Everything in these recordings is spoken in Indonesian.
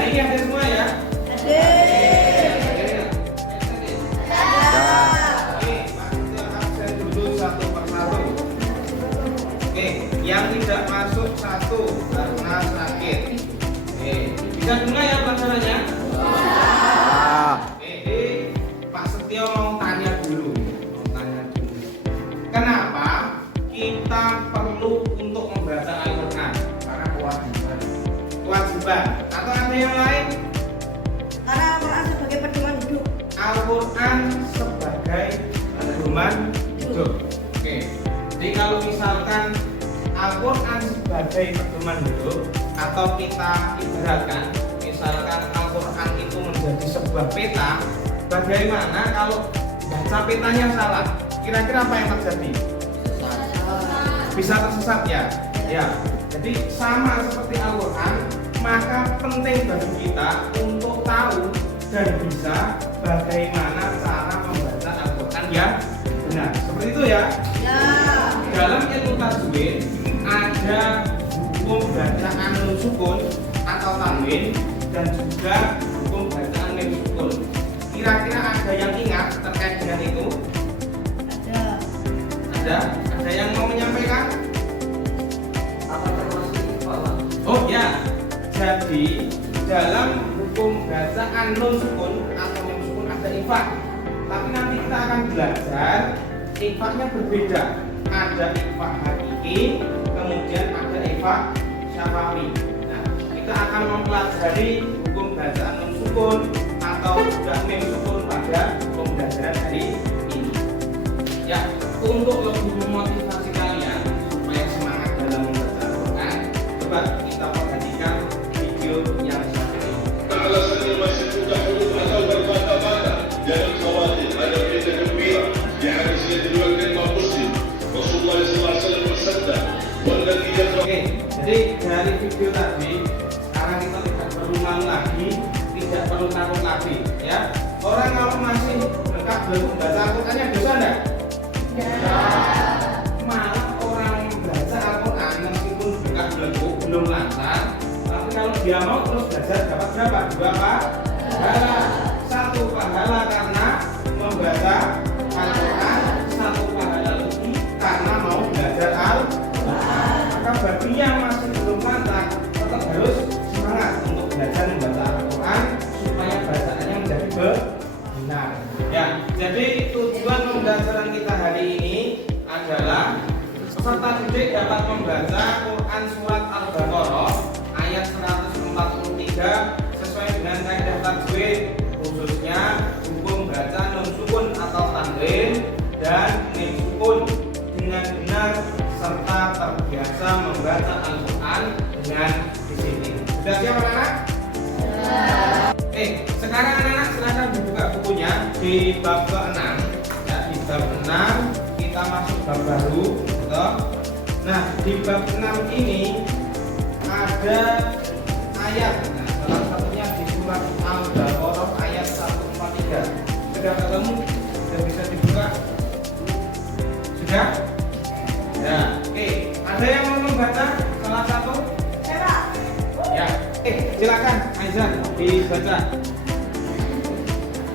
hari ini ada semua ya? Ada. Oke, maksudnya absen dulu satu persatu. Oke, yang tidak masuk satu karena sakit. Oke, bisa dengar ya pelajarannya? Oke, Pak Setio mau tanya dulu. Kenapa kita perlu untuk membaca Al-Quran? Karena Kewajiban. Atau ada yang lain? Karena Al-Quran sebagai pedoman hidup. Al-Quran sebagai pedoman hidup. Oke. Jadi kalau misalkan Al-Quran sebagai pedoman hidup, atau kita ibaratkan, misalkan Al-Quran itu menjadi sebuah peta, bagaimana kalau baca petanya salah? Kira-kira apa yang terjadi? Bisa tersesat ya? Ya. Jadi sama seperti Al-Quran, maka penting bagi kita untuk tahu dan bisa bagaimana cara membaca Al-Quran yang benar. Seperti itu ya. Ya. Dalam ilmu tajwid ada hukum bacaan nun sukun atau tanwin dan juga hukum bacaan mim sukun. Kira-kira ada yang ingat terkait dengan itu? Ada yang mau menyampaikan? apa termasuk ifalah? Oh ya, jadi dalam hukum bacaan nun sukun atau mim sukun ada ifah. Tapi nanti kita akan belajar ifahnya berbeda. Ada ifah hakiki, kemudian ada ifah syafawi. Nah, kita akan mempelajari hukum bacaan nun sukun atau juga mim sukun pada pembelajaran hari ini. Ya, untuk lebih memotivasi kalian supaya semangat dalam membaca Al-Quran, coba kita perhatikan video yang satu ini. Alasannya masih sudah huruf atau berkata-kata dalam khawatir ada berita gembira di hari Senin Imam Muslim Rasulullah SAW bersabda walladzi yaqra. Oke, jadi dari video tadi sekarang kita tidak perlu malu lagi, tidak perlu takut lagi, ya. Orang kalau masih dekat belum membaca Al-Qurannya dosa enggak? Malah orang membaca Al-Quran meskipun dekat belum lancar, tapi kalau dia mau terus belajar dapat berapa? Dua pahala. Satu pahala karena membaca Al-Quran, satu pahala lagi karena mau belajar Al-Quran. Maka bagi yang masih belum lancar tetap harus semangat untuk belajar membaca Al-Quran supaya bacaannya menjadi benar. Ya, jadi tujuan pembelajaran kita hari ini adalah peserta didik dapat membaca Quran surat Al-Baqarah ayat 143 sesuai dengan kaidah tajwid, khususnya hukum baca nun sukun atau tanwin dan mim sukun dengan benar serta terbiasa membaca Al-Quran dengan disiplin. Sudah siap anak-anak? Sekarang anak-anak silakan dibuka bukunya di bab ke-6. Ya, di bab 6 kita masuk bab baru, betul? Nah, di bab 6 ini ada ayat. Nah, salah satunya di surat Al-Baqarah ayat 143. Sudah ketemu? Sudah bisa dibuka? Sudah? Ya, oke. Ada yang mau membaca salah satu? Ya, silakan Aizan dibaca.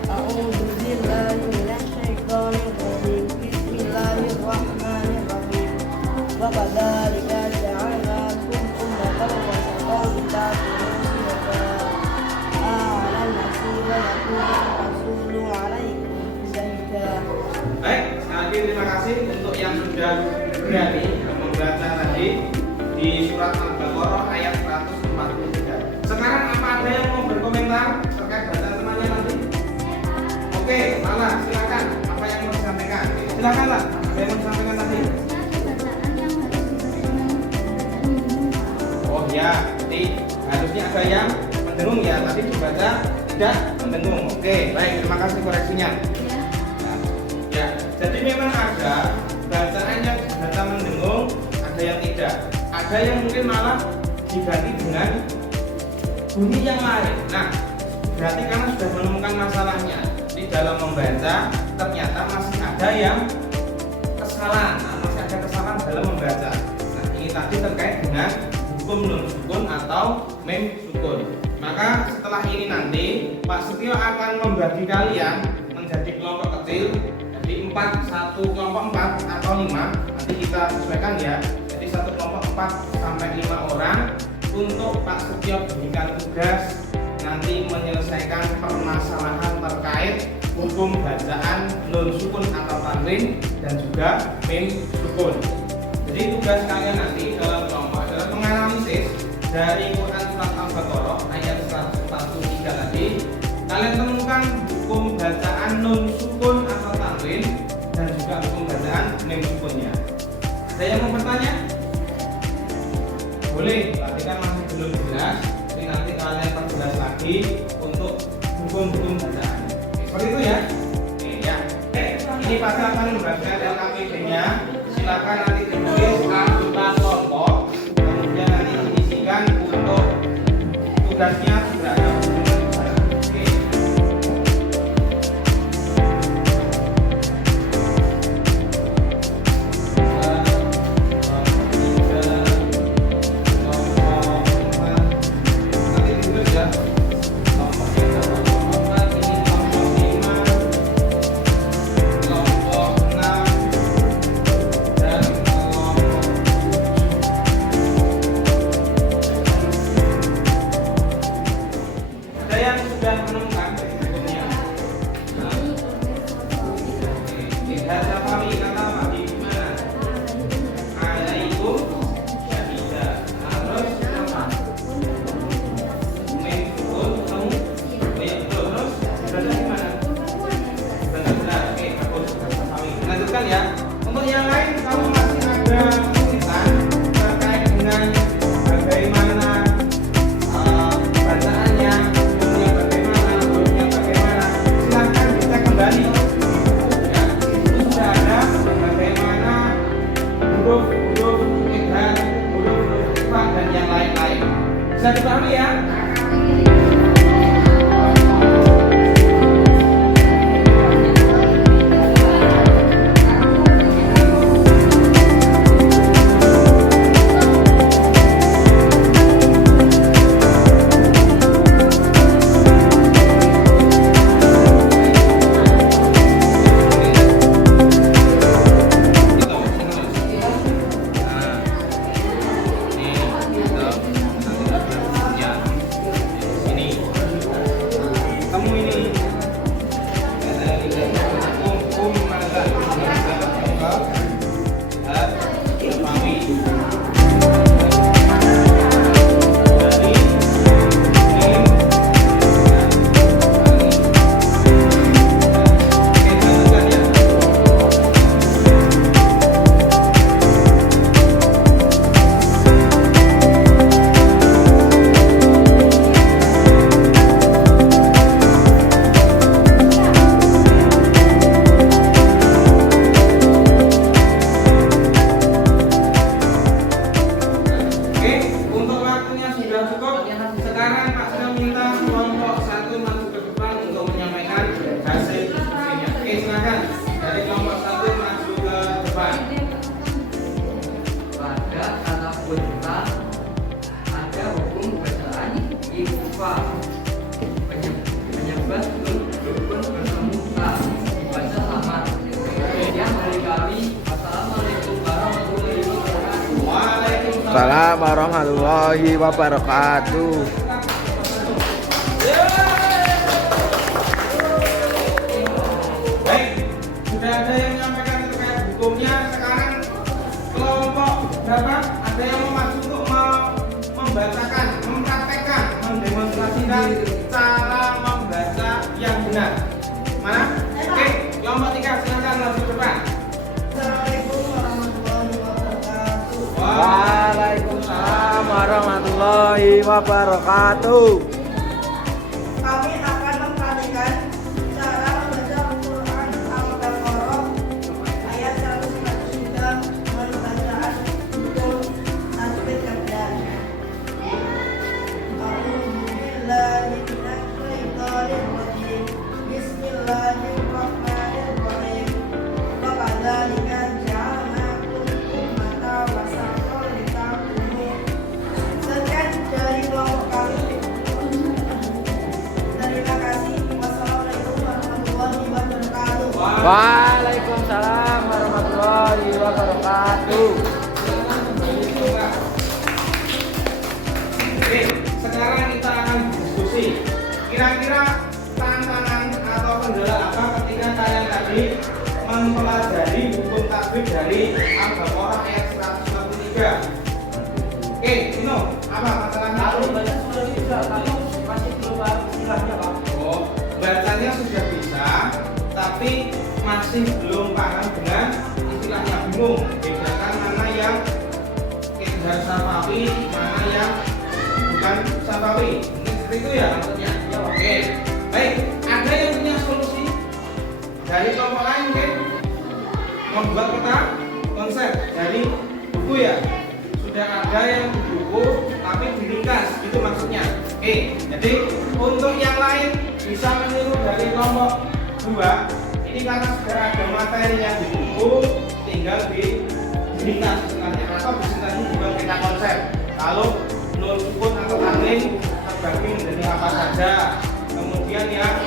A'udzu billahi minasyaitonir rajim. Bismillahirrahmanirrahim. Wa kadzalika ja'alnakum ummatan wasatan litakunu syuhada'a 'alan nasi wa yakuna rasulu 'alaikum syahida. Baik, sekali lagi terima kasih untuk yang sudah berani membaca tadi di surat Al-Baqarah ayat 143. Sekarang apa ada yang mau berkomentar terkait bacaan temannya nanti? Oke, malah silakan. Apa yang mau disampaikan? Silakanlah. Apa yang mau disampaikan tadi? Oh ya, jadi harusnya ada yang mendengung ya. Tadi dibaca tidak mendengung. Oke, baik. Terima kasih koreksinya. Ya, jadi memang ada bacaan yang dibaca mendengung, ada yang tidak. Ada yang mungkin malah diganti dengan bunyi yang lain. Nah, berarti karena sudah menemukan masalahnya di dalam membaca, ternyata masih ada yang kesalahan, masih ada kesalahan dalam membaca. Nah, ini tadi terkait dengan hukum nun sukun atau mim sukun. Maka setelah ini nanti Pak Setio akan membagi kalian menjadi kelompok kecil, jadi 4, satu kelompok 4 atau 5, nanti kita sesuaikan ya. Jadi satu kelompok 4 sampai 5 orang untuk Pak Setio berikan tugas nanti menyelesaikan permasalahan terkait hukum bacaan nun sukun atau tanwin dan juga mim sukun. Jadi tugas kalian nanti dalam kelompok adalah menganalisis dari Quran surat Al-Baqarah ayat 143 tadi. Kalian temukan hukum bacaan nun sukun atau tanwin dan juga hukum bacaan mim sukunnya. Ada yang mau bertanya? Boleh, tapi kan masih belum jelas. Jadi nanti kalian perjelas lagi untuk hukum-hukum bacaan. Seperti itu ya. Oke ya. Ini Pak akan membagikan LKPD-nya. Silakan nanti ditulis anggota kelompok. Kemudian nanti diisikan untuk tugasnya sudah ada. Oke. Nanti ditulis ya. Kelompoknya kelompok 4, ini kelompok 5, kelompok 6 dan kelompok 7. Ada yang sudah menemukan hukumnya? Lihat Safawi kata Pak di mana? Alaikum syahidah. Terus apa? Mim sukun ketemu. Ya terus berada di mana? Benar. Oke, bagus. Safawi. Lanjutkan ya. Untuk yang lain kalau masih ada kesulitan terkait dengan bagaimana bacaannya, hurufnya bagaimana, silahkan bisa kembali ya. Itu sudah ada bagaimana huruf-huruf idgham, huruf-huruf ikhfa dan yang lain-lain. Bisa dipahami ya? Assalamualaikum warahmatullahi wabarakatuh. Baik, sudah ada yang menyampaikan terkait hukumnya. Sekarang kelompok berapa? Ada yang mau maju untuk membacakan, mempraktekkan, mendemonstrasikan cara membaca yang benar. Mana? Oke, kelompok 3 silakan maju ke depan. Assalamualaikum warahmatullahi wabarakatuh. Waalaikumsalam warahmatullahi wabarakatuh. Kami akan mempraktikkan cara membaca Al-Quran Al-Baqarah ayat 153 melalui bacaan hukum tajwid dan A'udzubillahi minasyaitonir rajim. Bismillahirrahmanirrahim. Wa kadzalika ja'alnakum ummatan wasatan litakunu. Sekian dari kelompok kami. Waalaikumsalam warahmatullahi wabarakatuh. Oke, sekarang kita akan diskusi. Kira-kira tantangan atau kendala apa ketika kalian tadi mempelajari hukum tajwid dari Al-Baqarah ayat 153? Oke, Dino, apa masalahnya? Kalau baca sudah bisa, tapi masih belum paham istilahnya, Pak. Oh, bacanya sudah bisa, tapi masih belum paham dengan istilahnya, bingung bedakan mana yang Idgham Safawi, mana yang bukan Safawi. Mungkin seperti itu ya maksudnya. Ya, oke. Baik, ada yang punya solusi dari kelompok lain mungkin membuat kita konsep dari buku ya. Sudah ada yang di buku tapi diringkas, itu maksudnya. Oke, jadi untuk yang lain bisa meniru dari kelompok 2. Ini karena sudah ada materi yang di buku, tinggal diringkas sebenarnya atau disini juga kita konsep. Kalau nun sukun atau tanwin terbagi menjadi apa saja, kemudian yang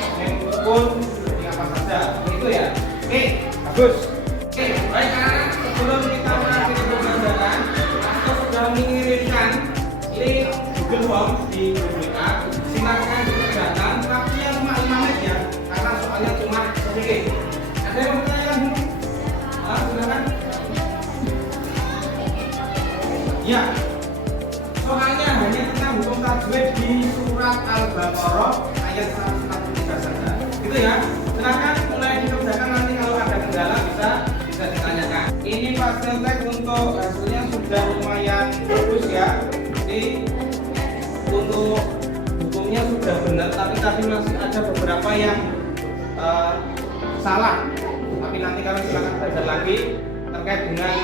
sukun menjadi apa saja, begitu ya. Oke, bagus. Oke, baik anak-anak, sebelum kita mengakhiri pembelajaran, aku sudah mengirimkan ini Google Form di WA. Silakan dikerjakan, tapi yang cuma 5 menit ya, karena soalnya cuma sedikit. Ada yang bertanya? Silakan. Ya, soalnya hanya tentang hukum tajwid di surat Al-Baqarah ayat 143 saja. Gitu ya. Silakan mulai dikerjakan, nanti kalau ada kendala bisa ditanyakan. Ini pastel teks untuk hasilnya sudah lumayan bagus ya. Jadi untuk hukumnya sudah benar, tapi masih ada beberapa yang salah. Tapi nanti kalian silakan belajar lagi terkait dengan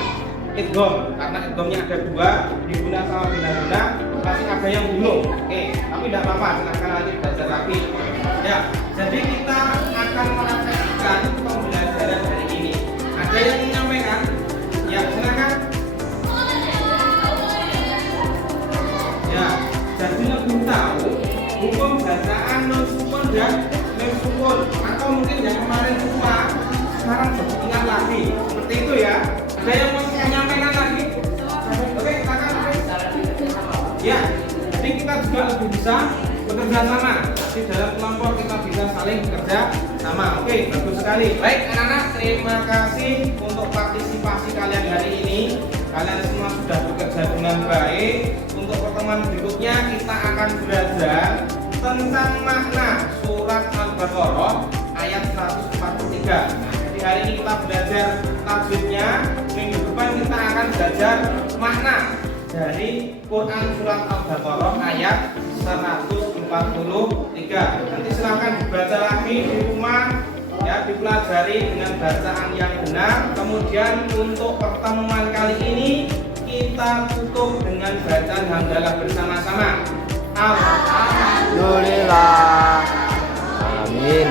idgham, karena idghamnya ada 2, diguna sama bina-bina, masih ada yang bingung. Oke, tapi tidak apa-apa, silakan nanti belajar lagi. Ya, jadi kita akan melakukan pembelajaran hari ini. Ada yang menyampaikan? Ya, silakan. Ya, jadi lebih tahu hukum bacaan nun sukun dan mim sukun, atau mungkin yang kemarin lupa, sekarang jadi ingat lagi. Seperti itu ya. Ada yang mau menyampaikan lagi? Oke, silakan. Ya, jadi kita juga lebih bisa bekerja sama. Di dalam kelompok kita bisa saling bekerja sama. Oke, bagus sekali. Baik anak-anak, terima kasih untuk partisipasi kalian hari ini. Kalian semua sudah bekerja dengan baik. Untuk pertemuan berikutnya kita akan belajar tentang makna surat Al-Baqarah ayat 143. Jadi hari ini kita belajar tajwidnya. Minggu depan kita akan belajar makna dari Quran surat Al-Baqarah ayat 143. Nanti silahkan dibaca lagi di rumah ya, dipelajari dengan bacaan yang benar. Kemudian untuk pertemuan kali ini kita tutup dengan bacaan hamdalah bersama-sama. Alhamdulillah. Amin.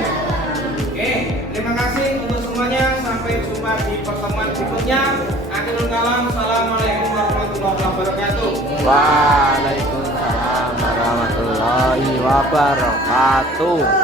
Oke, terima kasih untuk semuanya. Sampai jumpa di pertemuan berikutnya. Akhirul kalam. Assalamualaikum warahmatullahi wabarakatuh. Waalaikumsalam warahmatullahi wabarakatuh.